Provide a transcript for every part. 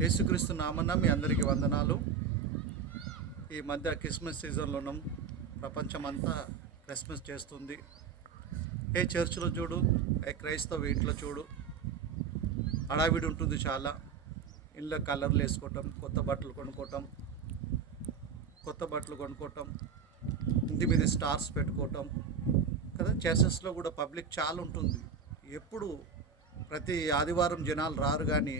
యేసుక్రీస్తు నామన్న మీ అందరికీ వందనాలు. ఈ మధ్య క్రిస్మస్ సీజన్లో ఉన్నాం. ప్రపంచమంతా క్రిస్మస్ చేస్తుంది. ఏ చర్చిలో చూడు, ఏ క్రైస్తవ ఇంట్లో చూడు, హడావిడి ఉంటుంది చాలా. ఇళ్ళ కలర్లు వేసుకోవటం, కొత్త బట్టలు కొనుక్కోవటం, ఇంటి మీద స్టార్స్ పెట్టుకోవటం కదా. చర్చెస్లో కూడా పబ్లిక్ చాలా ఉంటుంది. ఎప్పుడు ప్రతి ఆదివారం జనాలు రారు, కానీ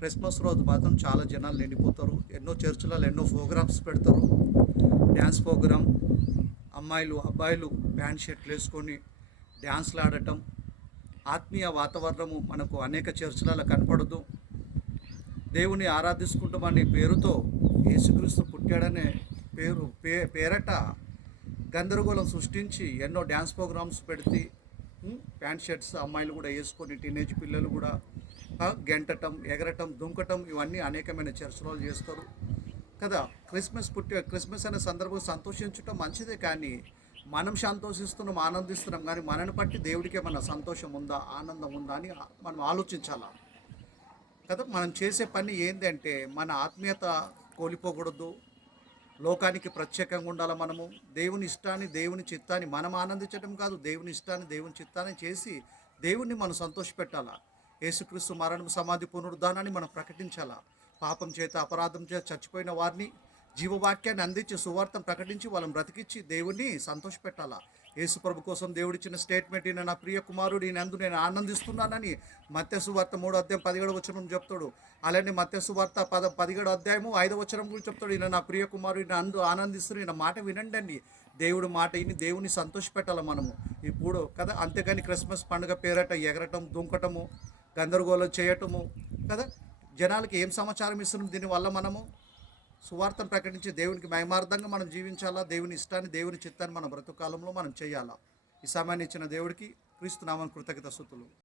క్రిస్మస్ రోజు మాత్రం చాలా జనాలు నిండిపోతారు. ఎన్నో చర్చిలలో ఎన్నో ప్రోగ్రామ్స్ పెడతారు. డ్యాన్స్ ప్రోగ్రాం, అమ్మాయిలు అబ్బాయిలు ప్యాంట్ షర్ట్లు వేసుకొని డ్యాన్స్లు ఆడటం, ఆత్మీయ వాతావరణము మనకు అనేక చర్చిలలో కనపడదు. దేవుని ఆరాధించుకుంటామనే పేరుతో యేసుక్రీస్తు పుట్టాడనే పేరట గందరగోళం సృష్టించి ఎన్నో డ్యాన్స్ ప్రోగ్రామ్స్ పెడితే ప్యాంట్ షర్ట్స్ అమ్మాయిలు కూడా వేసుకొని టీనేజ్ పిల్లలు కూడా గెంటటం, ఎగరటం, దుంకటం ఇవన్నీ అనేకమైన చర్చలు చేస్తారు కదా. క్రిస్మస్ అనే సందర్భం సంతోషించటం మంచిదే, కానీ మనం సంతోషిస్తున్నాం, ఆనందిస్తున్నాం, కానీ మనని బట్టి దేవుడికి మన సంతోషం ఉందా, ఆనందం ఉందా అని మనం ఆలోచించాలా కదా. మనం చేసే పని ఏంటంటే మన ఆత్మీయత కోల్పోకూడదు, లోకానికి ప్రత్యేకంగా ఉండాలి. మనము దేవుని ఇష్టాన్ని, దేవుని చిత్తాన్ని మనం ఆనందించడం కాదు, దేవుని ఇష్టాన్ని, దేవుని చిత్తాన్ని చేసి దేవుణ్ణి మనం సంతోషపెట్టాలా. యేసుక్రీస్తు మరణం, సమాధి, పునరుద్ధానాన్ని మనం ప్రకటించాలా. పాపం చేత, అపరాధం చేత చచ్చిపోయిన వారిని జీవవాక్యాన్ని అందించి సువార్తను ప్రకటించి వాళ్ళని బ్రతికించి దేవుణ్ణి సంతోషపెట్టాలా. యేసు ప్రభు కోసం దేవుడిచ్చిన స్టేట్మెంట్, ఈయన నా ప్రియ కుమారుడు, ఈయనందు నేను ఆనందిస్తున్నానని మత్తయి సువార్త 3:17 చెప్తాడు. అలానే మత్తయి సువార్త 17:5 గురించి చెప్తాడు. ఈయన నా ప్రియ కుమారుడు, ఈయన అందు ఆనందిస్తున్న, ఈయన మాట వినండి అని దేవుడు మాట విని దేవుని సంతోషపెట్టాలి మనము ఇప్పుడు కదా. అంతేగాని క్రిస్మస్ పండుగ పేరట ఎగరటం, దుంకటము, గందరగోళం చేయటము కదా. జనాలకి ఏం సమాచారం ఇస్తున్నాం? దీనివల్ల మనము సువార్తను ప్రకటించి దేవునికి మహిమార్థంగా మనం జీవించాలా. దేవుని ఇష్టాన్ని, దేవుని చిత్తాన్ని మన బ్రతుకాలంలో మనం చేయాలా. ఈ సమయాన్ని ఇచ్చిన దేవుడికి క్రీస్తు నామమున కృతజ్ఞతాస్తుతులు.